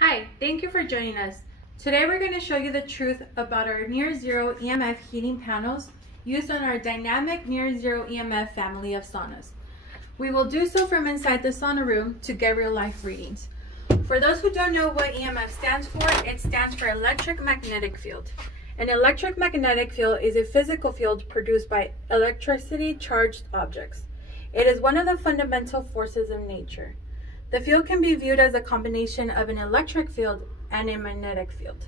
Hi, thank you for joining us. Today we're going to show you the truth about our near zero EMF heating panels used on our dynamic near zero EMF family of saunas. We will do so from inside the sauna room to get real life readings. For those who don't know what EMF stands for, it stands for electric magnetic field. An electric magnetic field is a physical field produced by electricity charged objects. It is one of the fundamental forces of nature. The field can be viewed as a combination of an electric field and a magnetic field.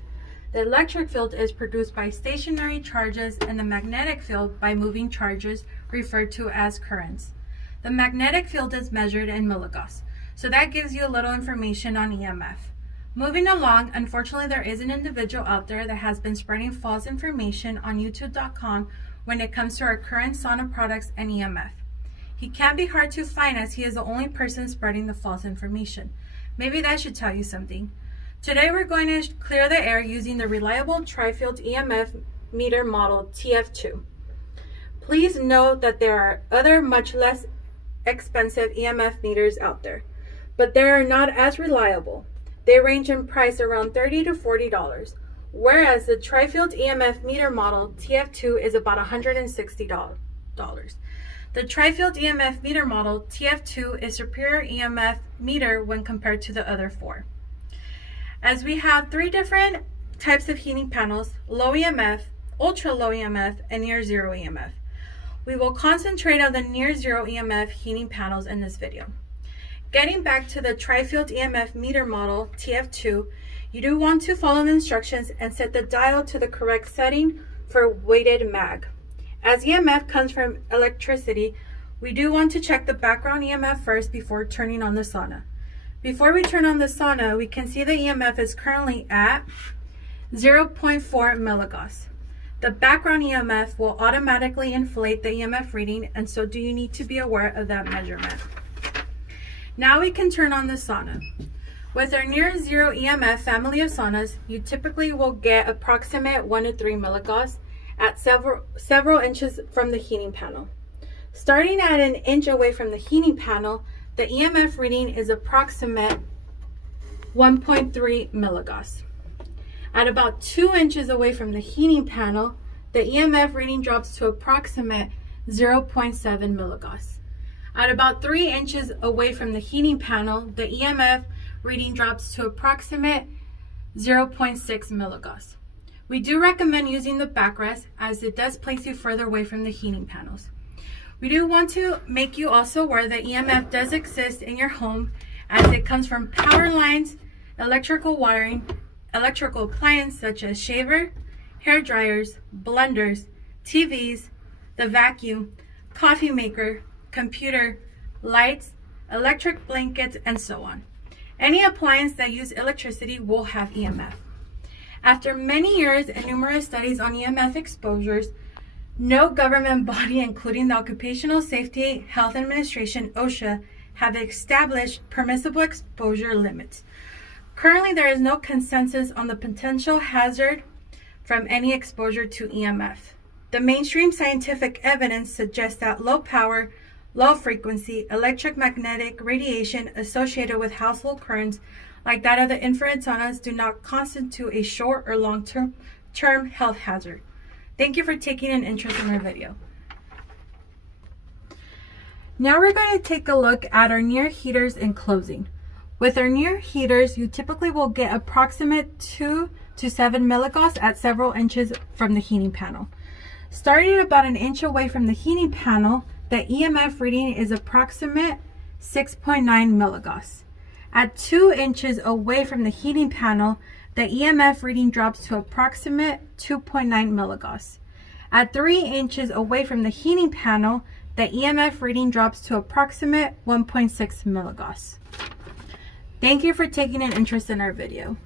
The electric field is produced by stationary charges and the magnetic field by moving charges, referred to as currents. The magnetic field is measured in milligauss, so that gives you a little information on EMF. Moving along, unfortunately there is an individual out there that has been spreading false information on YouTube.com when it comes to our current sauna products and EMF. He can be hard to find as he is the only person spreading the false information. Maybe that should tell you something. Today we're going to clear the air using the reliable tri-field EMF meter model TF2. Please note that there are other much less expensive EMF meters out there, but they are not as reliable. They range in price around $30 to $40, whereas the tri-field EMF meter model TF2 is about $160. The tri-field EMF meter model TF2 is superior EMF meter when compared to the other four. As we have three different types of heating panels, low EMF, ultra low EMF, and near zero EMF. We will concentrate on the near zero EMF heating panels in this video. Getting back to the tri-field EMF meter model TF2, you do want to follow the instructions and set the dial to the correct setting for weighted mag. As EMF comes from electricity, we do want to check the background EMF first before turning on the sauna. Before we turn on the sauna, we can see the EMF is currently at 0.4 milligauss. The background EMF will automatically inflate the EMF reading, and so do you need to be aware of that measurement. Now we can turn on the sauna. With our near zero EMF family of saunas, you typically will get approximate 1 to 3 milligauss at several inches from the heating panel. Starting at an inch away from the heating panel, the EMF reading is approximate 1.3 milligauss. At about 2 inches away from the heating panel, the EMF reading drops to approximate 0.7 milligauss. At about 3 inches away from the heating panel, the EMF reading drops to approximate 0.6 milligauss. We do recommend using the backrest as it does place you further away from the heating panels. We do want to make you also aware that EMF does exist in your home as it comes from power lines, electrical wiring, electrical appliances such as shaver, hair dryers, blenders, TVs, the vacuum, coffee maker, computer, lights, electric blankets, and so on. Any appliance that use electricity will have EMF. After many years and numerous studies on EMF exposures, no government body, including the Occupational Safety Health Administration, OSHA, have established permissible exposure limits. Currently, there is no consensus on the potential hazard from any exposure to EMF. The mainstream scientific evidence suggests that low power, low frequency electromagnetic radiation associated with household currents like that of the infrared saunas do not constitute a short or long-term health hazard. Thank you for taking an interest in our video. Now we're going to take a look at our near heaters in closing. With our near heaters, you typically will get approximate 2 to 7 milligauss at several inches from the heating panel. Starting about an inch away from the heating panel, the EMF reading is approximate 6.9 milligauss. At 2 inches away from the heating panel, the EMF reading drops to approximate 2.9 milligauss. At 3 inches away from the heating panel, the EMF reading drops to approximate 1.6 milligauss. Thank you for taking an interest in our video.